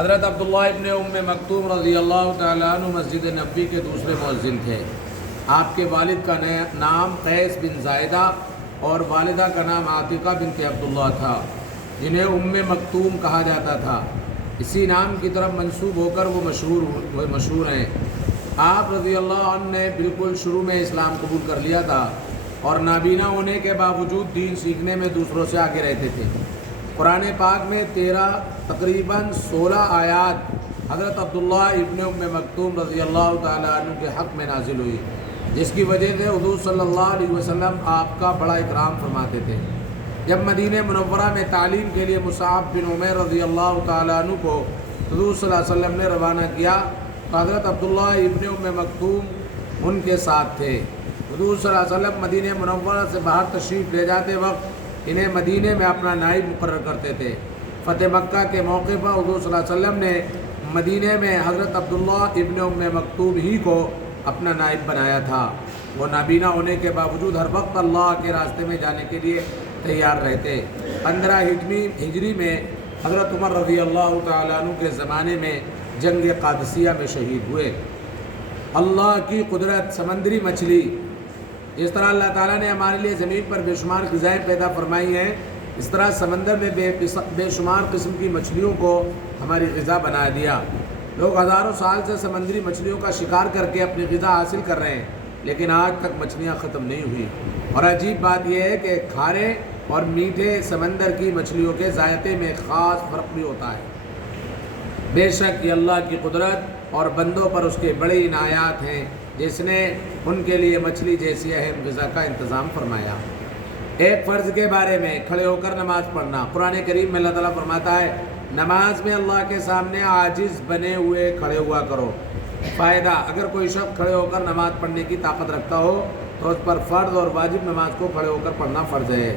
حضرت عبداللہ ابن ام مکتوم رضی اللہ تعالیٰ عنہ مسجد نبوی کے دوسرے مؤذن تھے۔ آپ کے والد کا نام قیس بن زائدہ اور والدہ کا نام عاتقہ بنت عبداللہ تھا، جنہیں ام مکتوم کہا جاتا تھا۔ اسی نام کی طرف منسوب ہو کر وہ مشہور ہیں۔ آپ رضی اللہ عنہ نے بالکل شروع میں اسلام قبول کر لیا تھا اور نابینا ہونے کے باوجود دین سیکھنے میں دوسروں سے آگے رہتے تھے۔ قرآن پاک میں تقریباً 16 آیات حضرت عبداللہ ابن ام مکتوم رضی اللہ تعالیٰ عنہ کے حق میں نازل ہوئی، جس کی وجہ سے حضور صلی اللہ علیہ وسلم آپ کا بڑا اکرام فرماتے تھے۔ جب مدینہ منورہ میں تعلیم کے لیے مصعب بن عمیر رضی اللہ تعالیٰ عنہ کو حضور صلی اللہ علیہ وسلم نے روانہ کیا تو حضرت عبداللہ ابن ام مکتوم ان کے ساتھ تھے۔ حضور صلی اللہ علیہ وسلم مدینہ منورہ سے باہر تشریف لے جاتے وقت انہیں مدینے میں اپنا نائب مقرر کرتے تھے۔ فتح مکہ کے موقع پر حضور صلی اللہ علیہ وسلم نے مدینے میں حضرت عبداللہ ابن ام مکتوم ہی کو اپنا نائب بنایا تھا۔ وہ نابینا ہونے کے باوجود ہر وقت اللہ کے راستے میں جانے کے لیے تیار رہتے۔ 15 ہجری میں حضرت عمر رضی اللہ تعالیٰ عنہ کے زمانے میں جنگ قادسیہ میں شہید ہوئے۔ اللہ کی قدرت، سمندری مچھلی، اس طرح اللہ تعالیٰ نے ہمارے لیے زمین پر بے شمار غذائیں پیدا فرمائی ہیں، اس طرح سمندر میں بے شمار قسم کی مچھلیوں کو ہماری غذا بنا دیا۔ لوگ ہزاروں سال سے سمندری مچھلیوں کا شکار کر کے اپنی غذا حاصل کر رہے ہیں، لیکن آج تک مچھلیاں ختم نہیں ہوئی۔ اور عجیب بات یہ ہے کہ کھارے اور میٹھے سمندر کی مچھلیوں کے ذائقے میں خاص فرق بھی ہوتا ہے۔ بے شک یہ اللہ کی قدرت اور بندوں پر اس کے بڑے عنایات ہیں، جس نے ان کے لیے مچھلی جیسی اہم غذا کا انتظام فرمایا۔ ایک فرض کے بارے میں کھڑے ہو کر نماز پڑھنا۔ قرآن کریم میں اللہ تعالیٰ فرماتا ہے، نماز میں اللہ کے سامنے عاجز بنے ہوئے کھڑے ہوا کرو۔ فائدہ، اگر کوئی شخص کھڑے ہو کر نماز پڑھنے کی طاقت رکھتا ہو تو اس پر فرض اور واجب نماز کو کھڑے ہو کر پڑھنا فرض ہے۔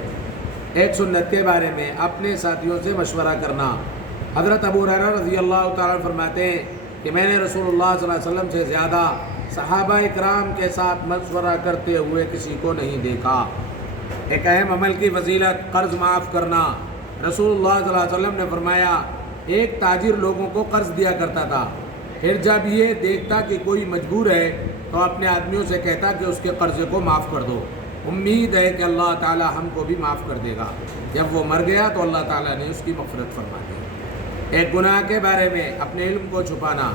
ایک سنت کے بارے میں اپنے ساتھیوں سے مشورہ کرنا۔ حضرت ابو ہریرہ رضی اللہ تعالیٰ عنہ فرماتے ہیں کہ میں نے رسول اللہ صلی اللہ علیہ وسلم سے زیادہ صحابہ اکرام کے ساتھ مشورہ کرتے ہوئے کسی کو نہیں دیکھا۔ ایک اہم عمل کی فضیلت، قرض معاف کرنا۔ رسول اللہ صلی اللہ علیہ وسلم نے فرمایا، ایک تاجر لوگوں کو قرض دیا کرتا تھا، پھر جب یہ دیکھتا کہ کوئی مجبور ہے تو اپنے آدمیوں سے کہتا کہ اس کے قرضے کو معاف کر دو، امید ہے کہ اللہ تعالیٰ ہم کو بھی معاف کر دے گا۔ جب وہ مر گیا تو اللہ تعالیٰ نے اس کی مغفرت فرما دی۔ ایک گناہ کے بارے میں اپنے علم کو چھپانا۔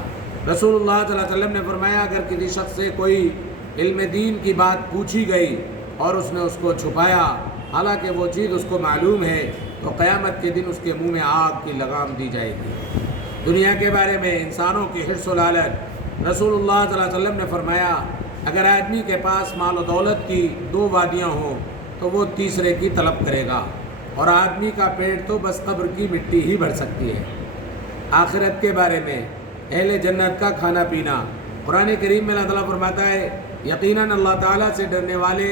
رسول اللہ صلی اللہ علیہ وسلم نے فرمایا، اگر کسی شخص سے کوئی علم دین کی بات پوچھی گئی اور اس نے اس کو چھپایا حالانکہ وہ چیز اس کو معلوم ہے تو قیامت کے دن اس کے منہ میں آگ کی لگام دی جائے گی۔ دنیا کے بارے میں انسانوں کی حرص و لالچ۔ رسول اللہ صلی اللہ علیہ وسلم نے فرمایا، اگر آدمی کے پاس مال و دولت کی 2 وادیاں ہوں تو وہ تیسرے کی طلب کرے گا، اور آدمی کا پیٹ تو بس قبر کی مٹی ہی بھر سکتی ہے۔ آخرت کے بارے میں اہل جنت کا کھانا پینا۔ قرآن کریم میں اللہ تعالیٰ فرماتا ہے، یقیناً اللہ تعالیٰ سے ڈرنے والے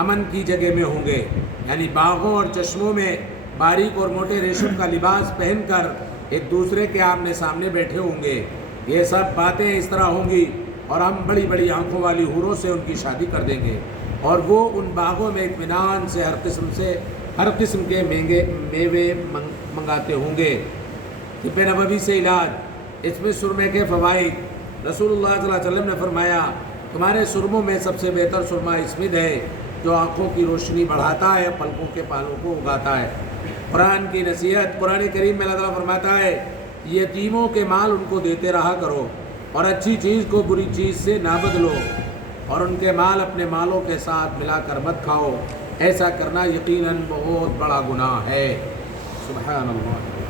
امن کی جگہ میں ہوں گے، یعنی باغوں اور چشموں میں باریک اور موٹے ریشم کا لباس پہن کر ایک دوسرے کے آمنے سامنے بیٹھے ہوں گے۔ یہ سب باتیں اس طرح ہوں گی اور ہم بڑی بڑی آنکھوں والی حوروں سے ان کی شادی کر دیں گے، اور وہ ان باغوں میں اطمینان سے ہر قسم کے میوے منگاتے ہوں گے۔ طب نبوی سے علاج، اس میں سرمے کے فوائد۔ رسول اللہ صلی اللہ علیہ وسلم نے فرمایا، تمہارے سرموں میں سب سے بہتر سرما اسمد ہے، جو آنکھوں کی روشنی بڑھاتا ہے، پلکوں کے پالوں کو اگاتا ہے۔ قرآن کی نصیحت۔ قرآن کریم میں اللہ تعالیٰ فرماتا ہے، یتیموں کے مال ان کو دیتے رہا کرو، اور اچھی چیز کو بری چیز سے نہ بدلو، اور ان کے مال اپنے مالوں کے ساتھ ملا کر مت کھاؤ، ایسا کرنا یقیناً بہت بڑا گناہ ہے۔ سبحان اللہ۔